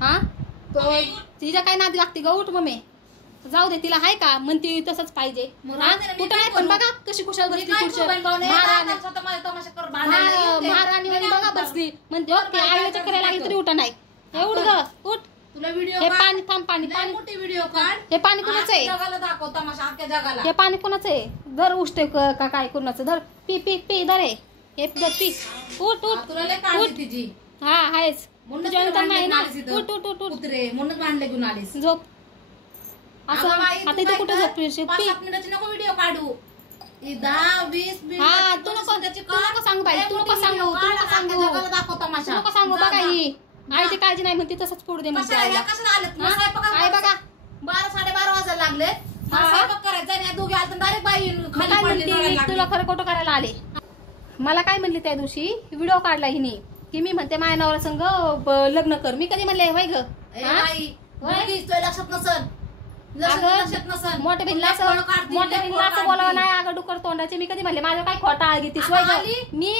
हा तिच्या काय नादी लागते ग? उठ मम्मी, जाऊ दे तिला. हाय का म्हणते तसंच पाहिजे कुठं नाही. पण बघा कशी कुशाल बसली, महाराणी बघा बसली. म्हणते आईला चक्कर लागली तरी उठा नाही. उठ ग उठ. तुला व्हिडिओ हे पाणी थांब, पाणी पाणी मोठी व्हिडिओ काढ. हे पाणी कुणाचं आहे? जगाला दाखव तमाशा, अख्ख्या जगाला. हे पाणी कुणाचं आहे? धर उष्टे का काय कुणाचं? धर पी पी पी धर हे धर पी. उठ उठ तुला लय काढली तिची. हा आहेच म्हणूनच नाही ना. इथं. उठ उठ उठ उठ कुत्रे म्हणूनच भांडले घेऊन आलीस. झोप. असं आता इथं कुठे झोप? 5-7 मिनिटाची नको व्हिडिओ काढू. 10-20 मिनिट. हा तू नको सांग बाई, तू नको सांगू, तू नको सांगू, जगाला दाखव तमाशा. तू नको सांगू. बघा ही आईची काळजी नाही म्हणते तसंच पडू दे म्हणते आईला. आई बघा 12-12:30 वाजायला लागले. स्वयंपाक करायचा आणि दोघे आले डायरेक्ट बाई काय म्हणते तुला खरं खोटं करायला आले. मला काय म्हणली त्या दिवशी व्हिडिओ काढला हिने की मी म्हणते माझ्या नवरा संग लग्न कर. मी कधी म्हणले होय ग? लक्षात नसल, लक्षात नसल. मोठ्या बहिणीला असं बोलावं नाही अगं डुकर तोंडाचे. मी कधी म्हणले माझ्या काय खोटा घेतीस वय ग? मी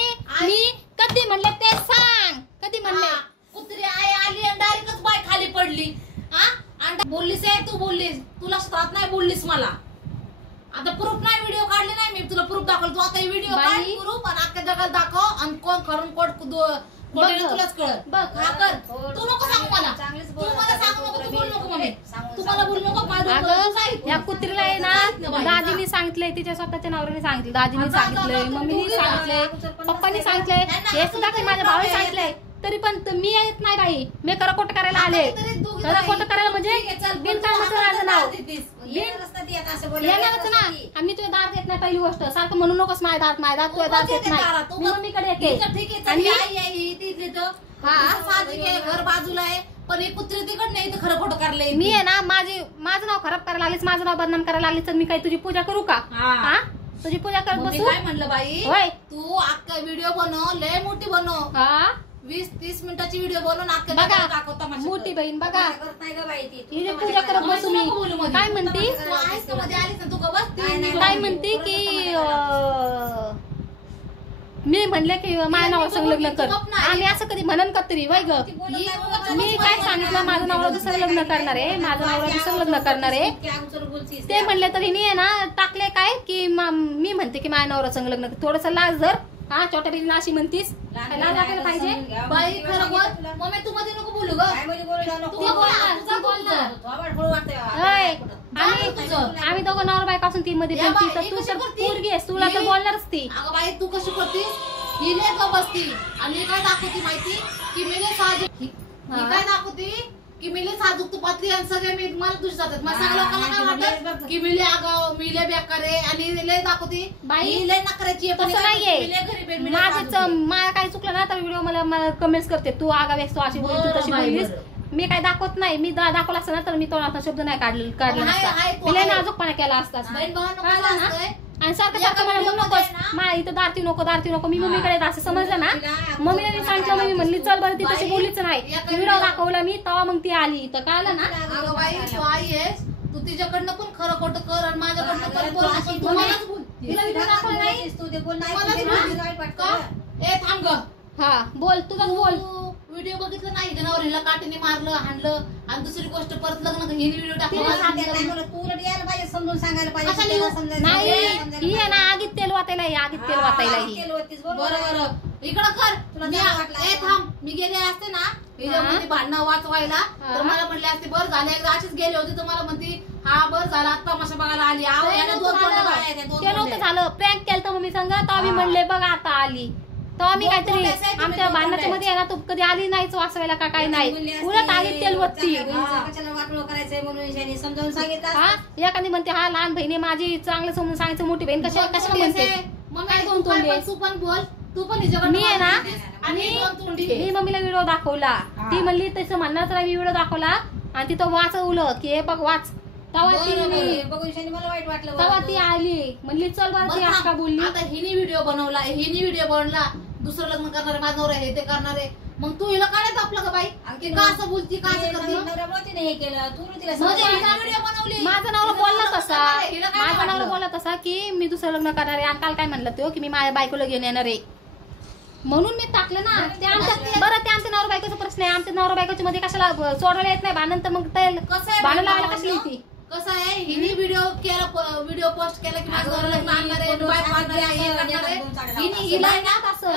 कधी म्हणले ते सांग. कधी म्हणले? कुत्री आई आली आणि डायरेक्टच बाय खाली पडली. बोललीस आहे तू, बोललीस तुला लक्षात नाही, बोललीस मला. आता प्रूफ नाही, व्हिडिओ काढले नाही मी, तुला प्रूफ दाखवलं. तू आता व्हिडिओ काढ, प्रूफ आणि अख्ख्या जगाला दाखव आणि कोण खरं कोण तुलाच कळत. तू नको सांगू मला, तू मला सांगू नको, तू बोल नको म्हणे, तू मला बोल नको. या कुत्रीला आहे ना दादीने सांगितलंय, तिच्या स्वतःच्या नवऱ्याने सांगितलं, दादीने सांगितलंय, मम्मीने सांगितलंय, पप्पांनी सांगितलंय, हे सुद्धा काही माझ्या भावाने सांगितलंय. तरी पण मी येत नाही बाई. मी करकोट करायला आले. करकोट करायला म्हणजे बिनकामाचं माझं नाव येणारच ना. आम्ही तुझ्या दार देत नाही. पहिली गोष्ट सारखं म्हणू नकोस माझ्या दात, माझ्या दात तुझ्या दात देत नाही. मी मम्मीकडे येते. घर बाजूला आहे पण हे कुत्री तिकड नाही, खरं खोटं करायला. मी आहे ना माझं नाव खराब करायला लागलीस, माझं नाव बदनाम करायला लागलीस, तर मी काही तुझी पूजा करू का? हा तुझी पूजा करत बसू? काय म्हणलं बाई, होय तू अख्खा व्हिडिओ बनव, लय मोठी बनव. 20-30 मिनिटाची व्हिडिओ बनवून बघा मोठी बहीण बघा हिने पूजा करत बसू. मी काय म्हणते, काय म्हणते की मी म्हणले की माझ्या नावावर संग लग्न कर. आम्ही असं कधी म्हणन का तरी वय ग? मी काय सांगितलं माझं नवरा दुसरं लग्न करणार आहे, माझं नवरा दुसरं लग्न करणार आहे. ते म्हणले तर हिने ना टाकले काय की मी म्हणते की माझ्या नवरा संग लग्न. थोडस लाज धर. हा छोट्या बहिणीला अशी म्हणतीस, लाज वाटायला पाहिजे बाई. खरं बोल मम्मी, तू मध्ये नको बोलू ग. आम्ही दोघं नवरा बायका असून ती मध्ये बोलती तर तू तर पोरगी आहेस, तुला तर बोलणारच ती. अगं बाई तू कशी करतीस? ही लय ग बसती आणि काय दाखवती माहिती की मी लय साजूक. ही काय दाखवती की मी लय साजूक, तू पातळी आणि सगळे मी मला तुझी जातात. मला सगळ्या लोकांना काय वाटत की मी लय आगाव, मी लय बेकार आहे आणि लय दाखवती बाई लय नकराची. तसं नाहीये. मला काही चुकलं ना तर व्हिडिओ मला कमेंट्स करते, तू आगाव आहेस, तू अशी बोलली, तू तशी बोललीस. मी काय दाखवत नाही. मी दाखवला असता ना तर मी तोंडाचा शब्द नाही काढला नसता. मी लय नाजूकपणा केला असता. आणि सारखं सारखं मला म्हणू नकोस मा इथं दारती नको. मी मम्मीकडे असं समजलं ना. मम्मीने सांगितलं, मम्मी म्हणली चल बरं, ती तशी बोललीच नाही. व्हिडिओ दाखवला मी तेव्हा मग ती आली इथं. कळलं ना? अगं बाई तू आई आहेस, तू तिच्याकडनं पण खरं खोटं कर आणि माझ्याकडनं पण बोल. आपण तुम्हालाच बोल. तिला व्हिडिओ दाखवला नाही तू ते बोल नाही. ए थांब ग. हा बोल, तुझं बोल. व्हिडिओ बघितलं नाही जनावर हिला काठीने मारलं, हाणलं आणि दुसरी गोष्ट परत लग्न हिने व्हिडिओ समजून सांगायला पाहिजे. नाही ही आहे ना आगीत तेल वाटायला, आगीत तेल वाटायला ही. बरोबर इकडं कर. थांब, मी गेले असते ना हिच्यामध्ये भांडणं वाचवायला तर मला म्हणले असते बरं झाले. एकदा अशीच गेले होते तर मला म्हणती हा बरं झाला आता तमाशा बघायला आली. ते नव्हतं झालं, प्रँक केलं मम्मी संग, तेव्हा मी म्हणले बघ आता आली. तेव्हा मी काहीतरी आमच्या भांडणाच्या मध्ये आहे ना तू कधी आली नाहीच वाचवायला का काय नाही, उलट आगीत तेल वत्ती. समजावून सांगितलं. हा एखादी म्हणते हा लहान बहिणी माझी चांगलं समजून सांगायचं, मोठी बहीण कशा म्हणते. तू पण बोल, तू पण मी आहे ना मी मम्मीला व्हिडिओ दाखवला. ती म्हणली तसं म्हणणार तर मी व्हिडिओ दाखवला आणि तिथं वाचवलं की हे बघ वाच. मला वाईट वाटलं. तेव्हा ती आली म्हणली चल बरं, ती अशा बोलली. आता हिने व्हिडिओ बनवला, दुसरं लग्न करणारे माझं नवरा हे ते करणारे. मग तू हिला काढायचं आपलं का बाई की का असं बोलती, का असं करते? माझा नवरा बोलला तसा की मी दुसरं लग्न करणार आहे. आणि काल काय म्हणलं तो की मी माझ्या बायकोला घेऊन येणार आहे. म्हणून मी टाकलं ना. ते आमच्या बरं ते आमच्या नवरा बायकोचा प्रश्न आहे. आमच्या नवरा बायकोच्या मध्ये कशाला सोडवायला येत नाही भांडण, तर मग ते कसं आहे भांडण लावायला भाऊ, कशी येते? कसं आहे हिने व्हिडिओ पोस्ट केला की माझं घर लग्न आणणार आहे, बायको आणणार आहे, हे करणार आहे. हिला आहे ना असं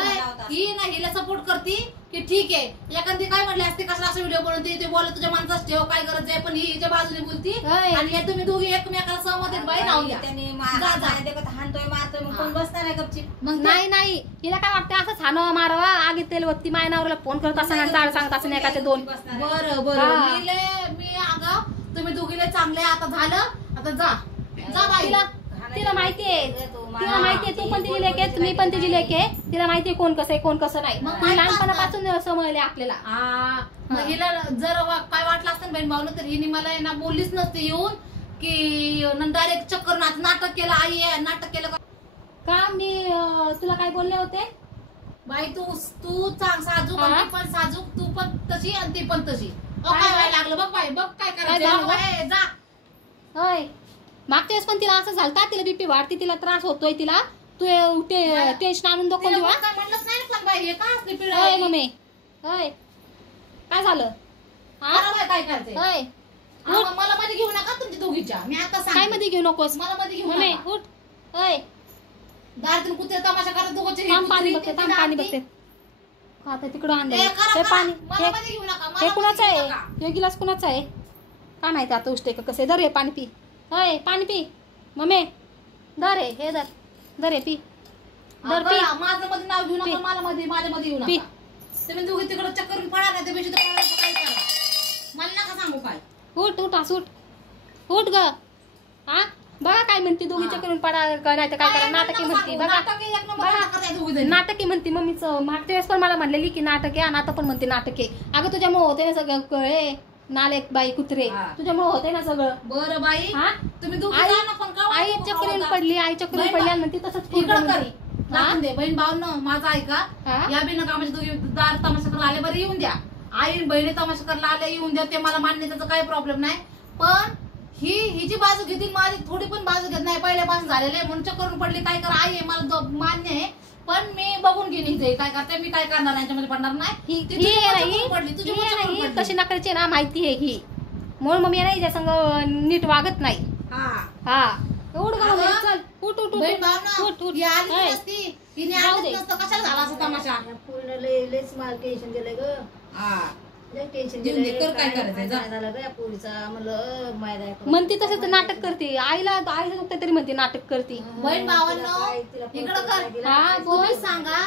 ही ना हिला सपोर्ट करते की ठीक आहे एखादी काय म्हटले असते कसला असं व्हिडिओ बनवते ते बोल तुझ्या माणसाच ठेव काय गरज आहे, पण ही हिच्या बाजूने बोलती होय. आणि हे तुम्ही दोघी एकमेकाला सहमत आहेत बाई राहू द्या. त्यांनी जा, जा. हाणतोय मारतोय मग कोण बसणार आहे गपचीप? मग नाही नाही हिला काय वाटतं असं छान मारावा आगी तेल वत्ती माय नवऱ्याला फोन करत असताना चाळ सांगत असं एकाचे दोन. बरं बरं हा. मी अगं तुम्ही दोघीला चांगले आता झालं आता जा जा बाई. तिला माहितीये तिला माहितीये तू पण तिची लेक आहे मी पण तिची लेक आहे. तिला माहितीये कोण कसं आहे कोण कसं नाही. मग ती लहानपणापासून समजले आपल्याला. मग हिला जर काय वाटलं असतं बहीण भाऊन तर हिने मला ना बोललीच नसते येऊन की डायरेक्ट चक्कर नाटक केलं आई नाटक केलं का मी तुला काय बोलले होते? बाई तू चांग साजूक आणि ती पण साजूक तू पण तशी आणि ती पण तशी. काय काय व्हायला लागलं बघ बाई बघ काय काय झालं? करायचं जा. होय मागच्या वेळेस पण तिला असं झालं तिला बीपी वाढते तिला त्रास होतोय तिला तू टेन्शन आणून दाखवून तिला देवा. कोण काय म्हणलंच नाही पण बाई हे काय असली पिढ होय मम्मी होय काय झालं काय करायचंय होय मला मध्ये घेऊ नका तुमच्या दोघीच्या मी आता काय सांग मध्ये घेऊ नकोस मला मध्ये घेऊ मम्मी नका उठ होय दारातून कुत्रे तमाशा करत दोघांचे थांब पाणी बघते थांब पाणी बघते. आता तिकडं आणलं हे पाणी मला मध्ये घेऊ नका हे मला कुणाचं मध्ये आहे? घेऊ नका. हे गिलास कुणाचं आहे काय माहिती आता उष्टे का कसं आहे. धर हे पाणी पी होय पाणी पी मम्मी धर हे धर धर हे पी धर पी बरं, माझं मध्ये नाव घेऊ नका मला मध्ये माझ्या मध्ये येऊ पी. नका तुम्ही दोघी तिकडे चक्कर पडा नाही बेशी काय करा मला नका सांगू काय उठ उठ असं उठ ग हा बघा काय म्हणते दोघीच्या करून पडा नाही तर काय करा नाटकी म्हणते बघा नाटकी म्हणते मम्मीच मागच्या वेळेस पण मला म्हणलेली की नाटक आहे आणि आता पण म्हणते नाटक आहे. अगं तुझ्यामुळे होते ना सगळं हे नालेक बाई कुत्रे तुझ्यामुळे होते ना सगळं. बरं बाई हा तुम्ही दोघी आई जा ना पण का आई चक्रीन पडली आई चक्रीन पडली आणि म्हणते तसंच इकडं कर म्हणते. दाखवून दे बहीण भाऊ माझा ऐका हा? या बिना कामाच्या दोघी दार तमाशा करायला आले बरं येऊन द्या आई बहिणी तमाशा करायला आले येऊन द्या ते मला मान्य त्याचा काही प्रॉब्लेम नाही. पण हिची बाजू घेतील माझी थोडी पण बाजू घेत नाही पहिल्यापासून झालेले आहे म्हणून चक्करून पडली काय करा आई आहे मला मान्य आहे पण मी बघून घेईन इथे काय करते मी काय करणार याच्यामध्ये पडणार नाही. ही ती ही तुझ्या आहे चक्करून पडली, तुझ्या ही चक्करून नाही पडली. कशी नकायची ना माहिती आहे ही म्हणून मम्मी नाही हिच्या संग नीट वागत नाही. हा हा एवढं का मम्मी? अगं, चल उठ उठ बहीण उठ भाऊ उठ उठ ही आली होय. नसती हिने जाऊ दे. आलीच नसतं कशाला झाला असं तमाशा. पूर्ण लयच मला टेन्शन दिलंय ग हा लय टेन्शन देऊन दे, दिलंय. कर काय करायचंय, जा. काय झालं ग या पोरीचा म्हणलं मायदा म्हणते तसं तर नाटक करते आईला दुखते तरी म्हणते नाटक करते. बहीण भावांनो इकडं कर हा बोल तुम्ही सांगा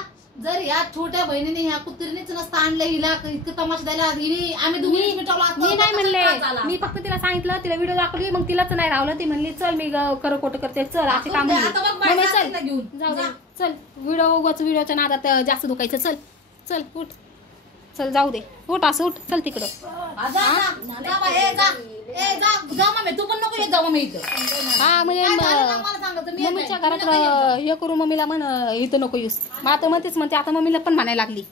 जर या छोट्या बहिणीने ह्या कुत्रीनेच नसतं आणलं हिला इतकं तमाशा द्यायला हिने आम्ही दोघी मिटवला असतो, मी नाही तर म्हणले कसा त्रास झाला? मी फक्त तिला सांगितलं तिला व्हिडिओ दाखवली मग तिलाच नाही रावलं ती म्हणली चल मी खरं खोटं करते चल असे काम आता बघ बाई, मम्मी जा चल तिला घेऊन. जाऊ दे जा. चल व्हिडिओच्या नादात जास्त दुखायचं चल चल उठ चल जाऊ दे उठ असं उठ चल तिकडं. जा, जा, जा बाई, जा मम्मी तू पण नको येत जा मम्मी इथं हा म्हणजे काय झालं ना मला सांगा तुम्ही येत मम्मीच्या नाही. घरात तुम्ही नका येत जा. हे करू मम्मीला म्हण इथं नको येऊस मला तर म्हणतेच म्हणते आता मम्मीला पण म्हणायला लागली